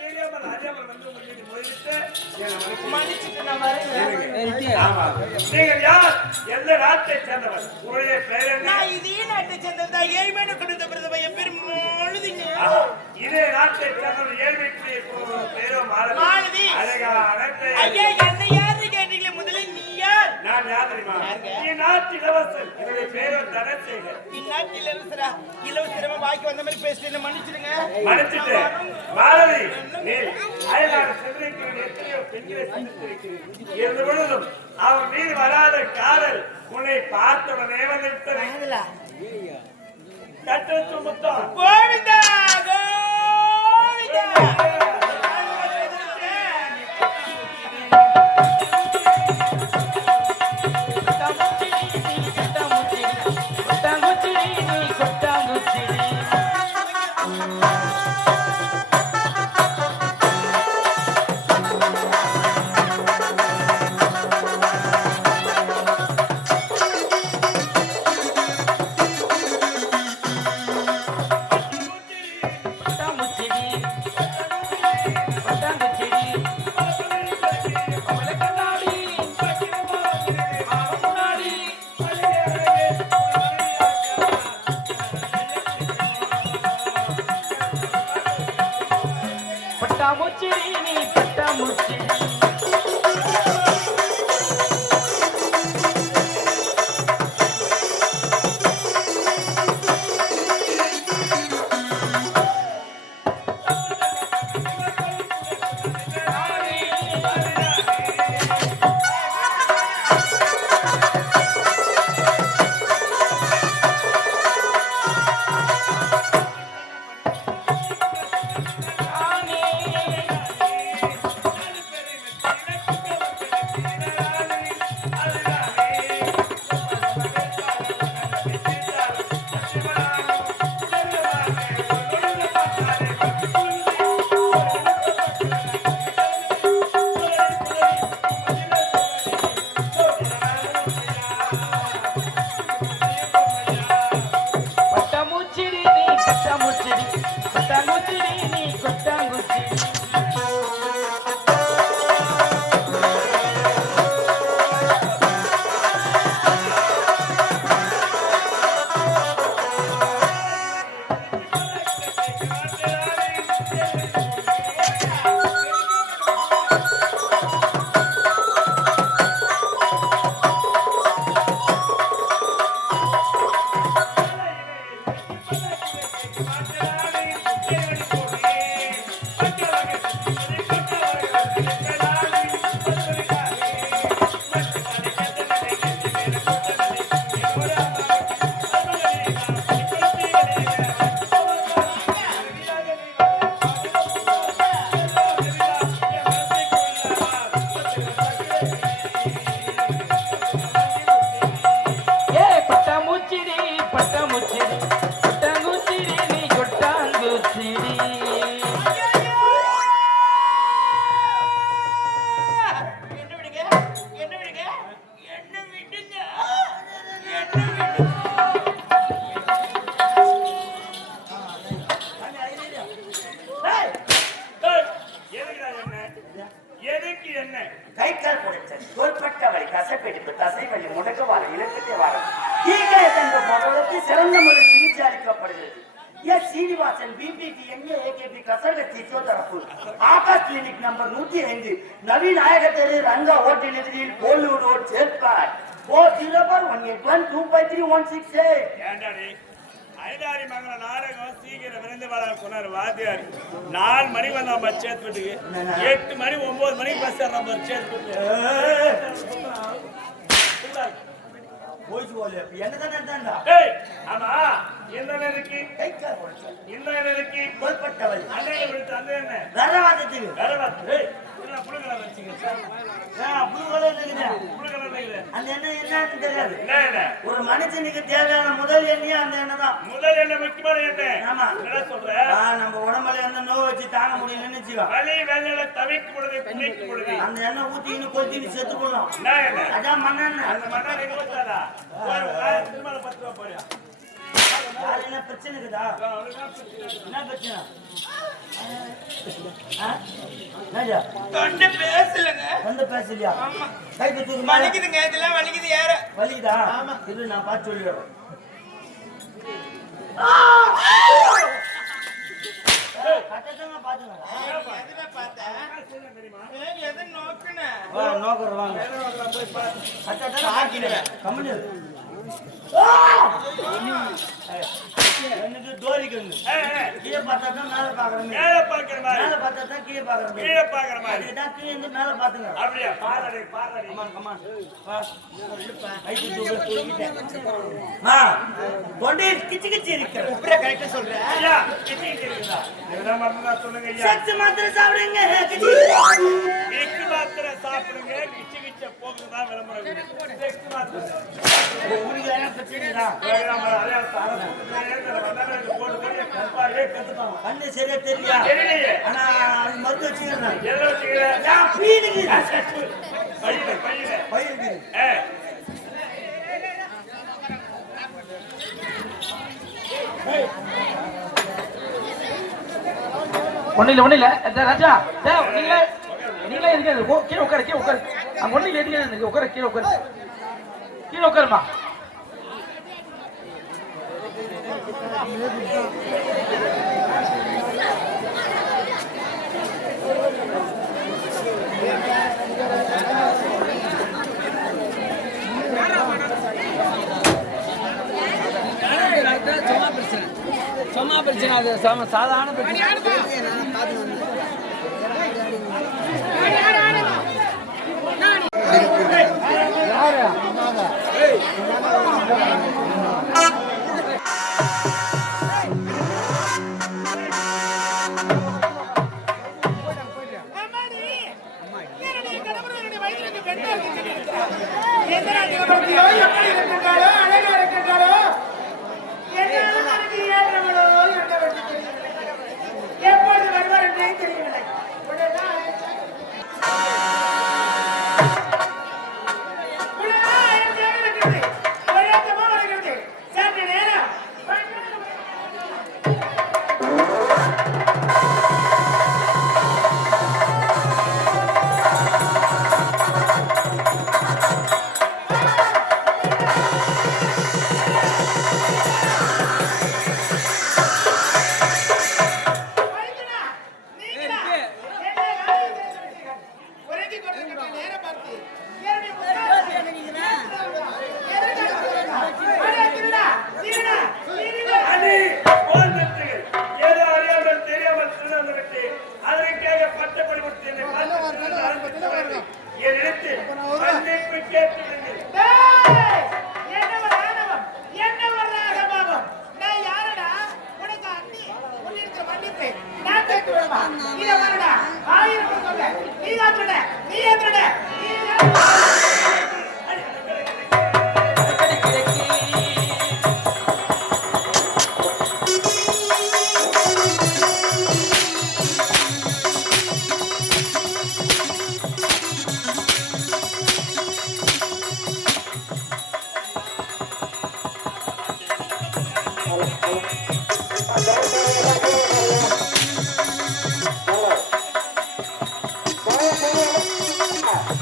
தெரியாமல் அறியாமல் வந்து உங்களுக்கு போயிட்டு மன்னிச்சுட்டு நான் வரேன். ஆமா. நீங்கள் யார்? எந்த நாட்டை சேர்ந்தவர்? உங்களுடைய பெயர் என்ன? நான் இதே நாட்டை சேர்ந்ததா ஏழ்மையான கொடுத்த பிரதம என் பேர் மாலதிங்க. இதே நாட்டை சேர்ந்தவர் ஏழ்மைக்கு பேரோ மாலதி. ஐயா என்ன யாரு கேட்டீங்களே முதல்ல நீ யார்? நான் யார் தெரியுமா? நீ நாட்டு இளவரசர். என்னுடைய பேரோ தனசேகர். நீ நாட்டு இளவரசரா? இளவரசரமா வாய்க்கு வந்த மாதிரி பேசிட்டு மன்னிச்சிடுங்க. மன்னிச்சிட்டு மாலதி நீ அயல்நாடு சென்றிருக்கிறேன். எத்தனையோ பெண்களை சந்தித்திருக்கிறேன். இருந்த பொழுதும் அவன் மீது வராத காதல் உன்னை பார்த்தவனே வந்துவிட்டது. தட்டு முத்தம் கோவிந்தா கோவிந்தா. नवीन आएगा तेरे रंगा होटल कोल्लूर रोड सेल्पाट 4012531668 ஐதாரி மங்கள நாடகம் சீக்கிரம் விரைந்து வர சொன்னார் வாத்தியார். 4 மணிக்கு வந்தா நம்ம சேர்த்துட்டுக்கு 8 மணி 9 மணிக்கு பஸ் ஏறலாம் பாரு சேர்த்துட்டு போய் சொல்லு என்னதானே தான்டா. ஏய் ஆமா இந்த நேரக்கு இந்த நேரக்கு கோல்பட்டவள் அண்ணே விட்டு அண்ணே என்ன வரவாதத்துக்கு வரவாத ஏய் என்ன புளு கலர் வச்சிங்க சார் புளு கலர் இருக்குது புளு கலர் இருக்குது அந்த எண்ணெய் என்னன்னு தெரியாது. என்ன ஒரு மனுஷனுக்கு தேவையான முதல் எண்ணெய் அந்த எண்ணெய் தான். முதல் எண்ணெய் முக்கியமான எண்ணெய். ஆமா என்ன சொல்ற நம்ம உடம்புல எந்த நோய் வச்சு தாங்க முடியலன்னு வச்சுக்கோ வலி வெள்ளல தவிக்க முடியாது குளிக்க முடியாது அந்த எண்ணெய் ஊத்தின்னு கொளுத்தின்னு செத்து போடலாம். என்ன எண்ணெய் அதான் மண்ணெண்ணெய். அந்த மண்ணெண்ணெய் ஊத்தாதா ஒரு திருமண 10 ரூபாய் போறியா யாரு என்ன பிரச்சனை இருக்குதா? என்ன பிரச்சனை? என்னடா? தொண்டை பேசலங்க. வந்து பேசலையா? ஆமா. கை தூக்கு. வலிக்குதுங்க, இதெல்லாம் வலிக்குது யார? வலிக்குதா? இது நான் பார்த்து சொல்லிடுறேன். கட்டத்தங்க பாத்துங்கடா. எதுல பார்த்தா? எதை நோக்குன? வா நோக்கற வாங்க. கட்டத்தங்க பாக்கிடுவேன். கம்முனு. எனக்கு தோரிக்குங்க. கீழே பார்த்தா தான் மேல பாக்குறேன். மேல பாக்குற மாதிரி மேல பார்த்தா தான் கீழே பாக்குறேன். கீழே பாக்குற மாதிரி அதுக்கு தான் கீழே இருந்து மேல பாத்துங்க. அப்படியே பாரடி பாரடி கமான் வா. கை தூக்கிட்டேன். தொண்டை கிச்சு கிச்சு இருக்கு. இப்படியே கரெக்டா சொல்றேன். ஐயா கிச்சிட்டு இருக்குதா இதெல்லாம் மறந்தா சொல்லுங்க ஐயா சத்து மாத்திரை சாப்பிடுங்க. எக்கு மாத்திரை சாப்பிடுங்க கிச்சு கிச்ச போகுதா விளம்பரம் எக்கு மாத்திரை உங்களுக்கு என்ன பிரச்சனைடா? கண்ணு சரியா தெரியல. தெரியலையே. ஆனா அது மருந்து வச்சுக்கிறேன். எதை வச்சுக்கிறேன்? பயிருக்கு. ஒண்ணு இல்ல ராஜா நீங்களே இருக்காது கீழே உட்காரு அங்க ஒண்ணு எதுக்கு உட்காரு கீழே உட்காருமா. சும்மா பிரச்சனை அது சாதாரண பிரச்சனை. எப்பொழுது வருவார் என்றே தெரியவில்லை.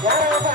Yeah.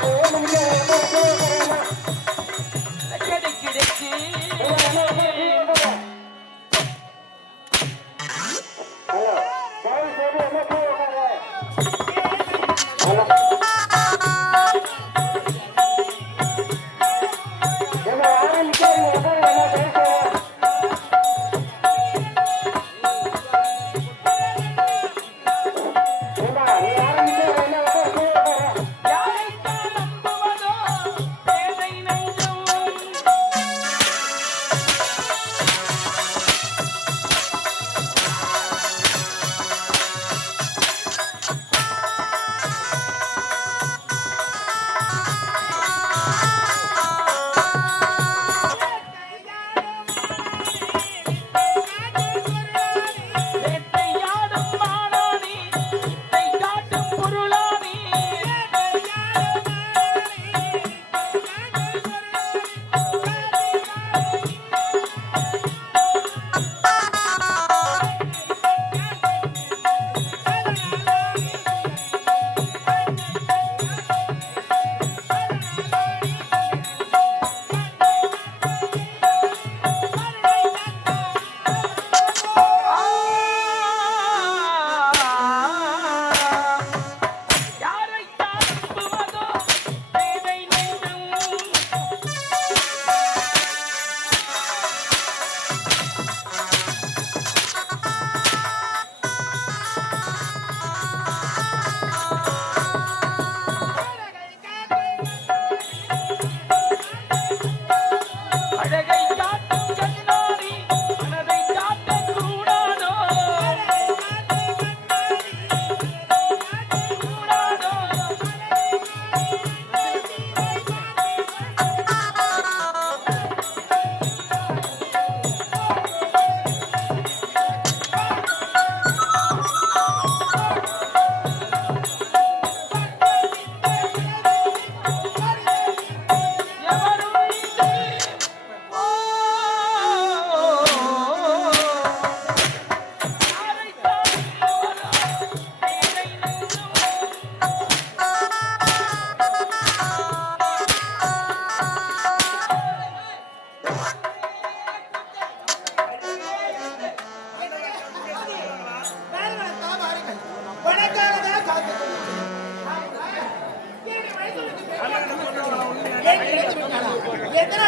எத்தனை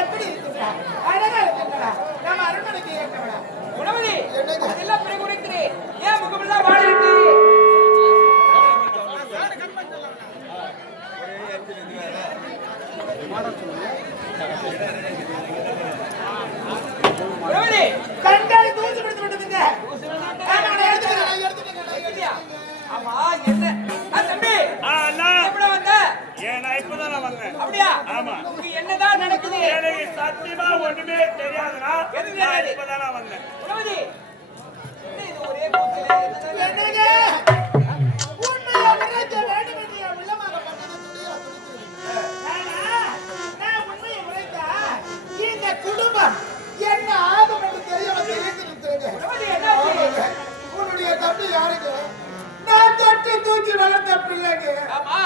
எப்படி இருக்குங்களா? அழகா இருக்குங்களா? நம்ம அரண்மனைக்கு ஏற்றவளா? உணவதி அதெல்லாம் பிறகு உரைக்கிறேன். ஏன் முகமெல்லாம் வாடி இருக்கு? உணவதி கண்டாடி தூசி பிடித்து விட்டுங்க. ஆமா என்ன தம்பி எப்படி வந்த? நான் இப்பதான் வந்தேன். அப்படியா? ஆமா. என்னதான் நடக்குது? எனக்கு சத்தியமா ஒண்ணுமே தெரியாதுடா. நான் இப்பதான் வந்தேன். உணவதி இது ஒரே கூத்துல என்னங்க உண்மையா உரைக்க வேண்டும் என்று உள்ளமாக பண்ணது துணியா நான் உண்மையை உரைத்தா இந்த குடும்பம் என்ன ஆகும் என்று தெரியாம உன்னுடைய தம்பி யாருங்க? நான் தொட்டு தூக்கி வளர்த்த பிள்ளைங்க.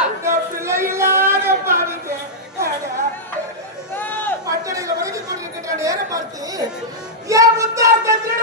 இந்த பிள்ளை இல்லாத பாவிங்க பட்டணையில வரைக்கும் கொண்டிருக்கின்ற நேரம் பார்த்து என் முத்தார்த்த திருட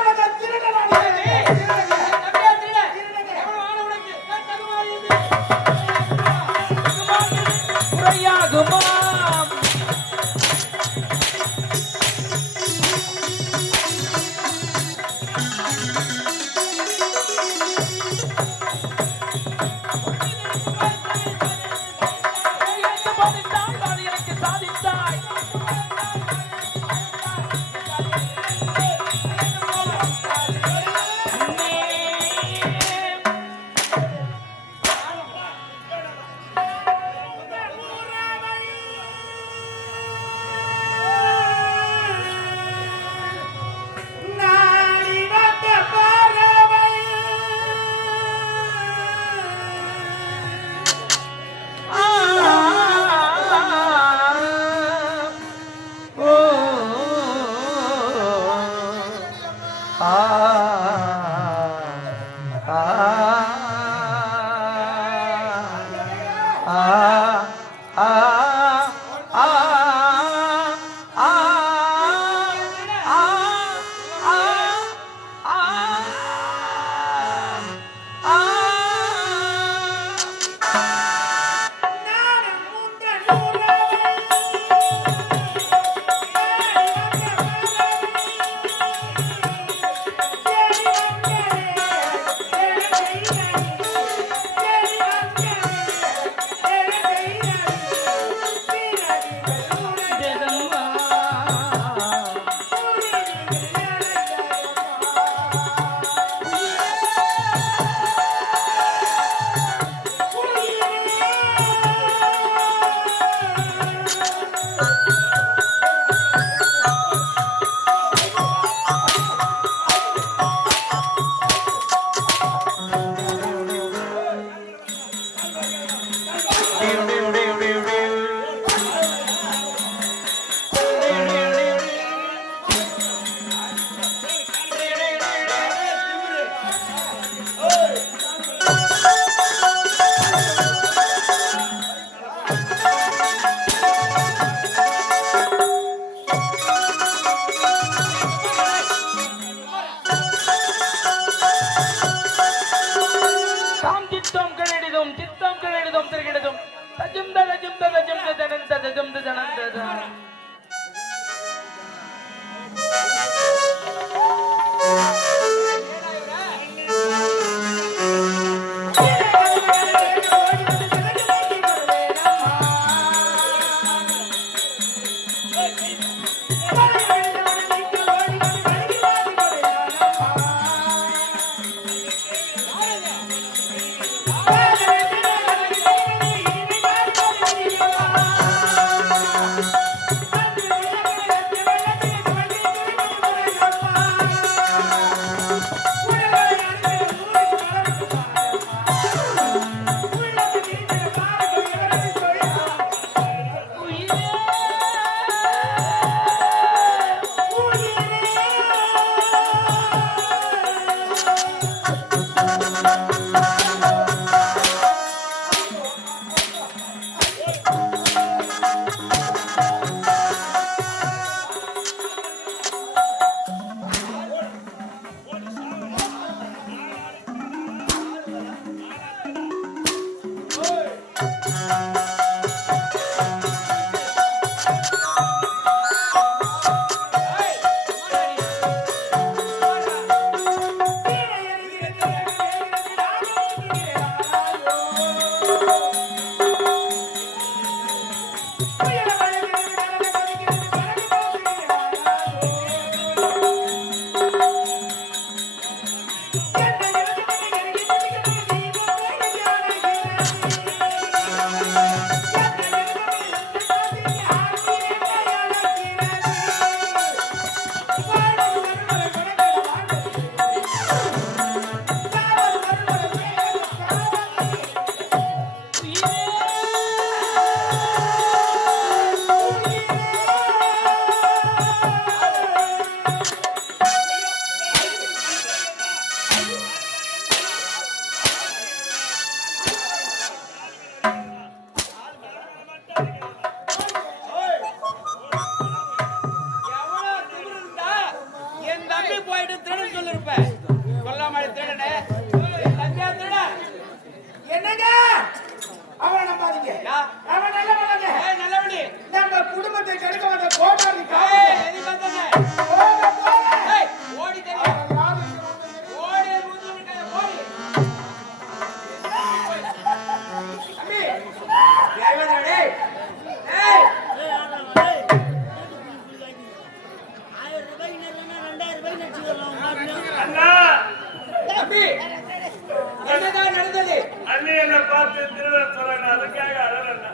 பார்த்து திருடன் சொல்லணும் அதுக்காக அழறேன்னா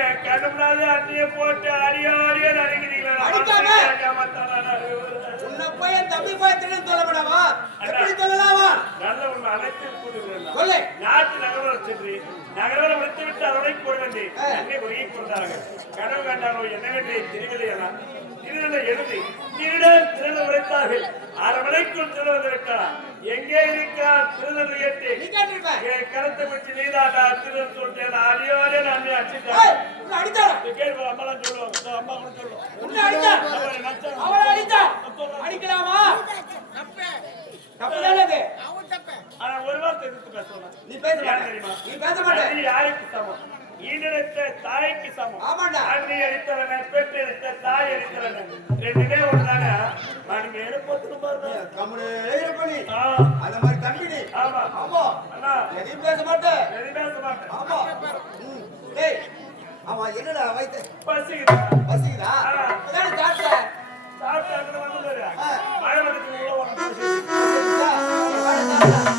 என் கண்ணு முன்னாலே அண்ணிய போட்டு அடியோ அடிக்கிறீங்களா உன்னை போய் என் தம்பி போய் திருடன் சொல்ல வேண்டாமா எப்படி சொல்லலாமா நல்ல ஒண்ணு அழைத்து கொடுக்கிறேன் சொல்லு நாட்டு நகரம் சென்று நகரம் விடுத்து விட்டு அதனை போட வேண்டி என்னை உருகி கொண்டார்கள் கனவு கண்டாரோ என்னவென்றே தெரியவில்லையா திருடனை எழுதி திருடன் உரைத்தார்கள் 6 மணிக்குள் திருட வந்து விட்டார் எங்கே இருக்கிறார் திருடன் ஏற்றி என் கருத்தை பற்றி நீதாடா திருடன் சொல்லிட்டேன் அடியோ நான் அடிச்சுட்டேன் கேள்வி அம்மாலாம் சொல்லுவாங்க அம்மா கூட சொல்லுவாங்க அடிக்கலாமா ஆனா ஒரு வார்த்தை எதிர்த்து பேசலாம் நீ பேச தெரியுமா நீ பேச மாட்டே யாருக்கு சமம் ஈடெடுத்த தாய்க்கு சமம் ஆமாண்டா அண்ணி அடித்தவன பெற்று எடுத்த தாய் அடித்தவன ரெண்டுமே ஒண்ணுதானே நீங்க எழுப்பத்துக்கு பாருங்க கம்முனே இருப்பனி அந்த மாதிரி தம்பினி ஆமா ஆமா அண்ணா எதையும் பேச மாட்டேன் எதுவும் பேச மாட்டேன் ஆமா டேய் ஆமா என்னடா வயித்து பசிக்குதா பசிக்குதா அதான் சாப்பிட்ட சாப்பிட்டு வந்து மழை வந்து உள்ள சாப்பிட்டா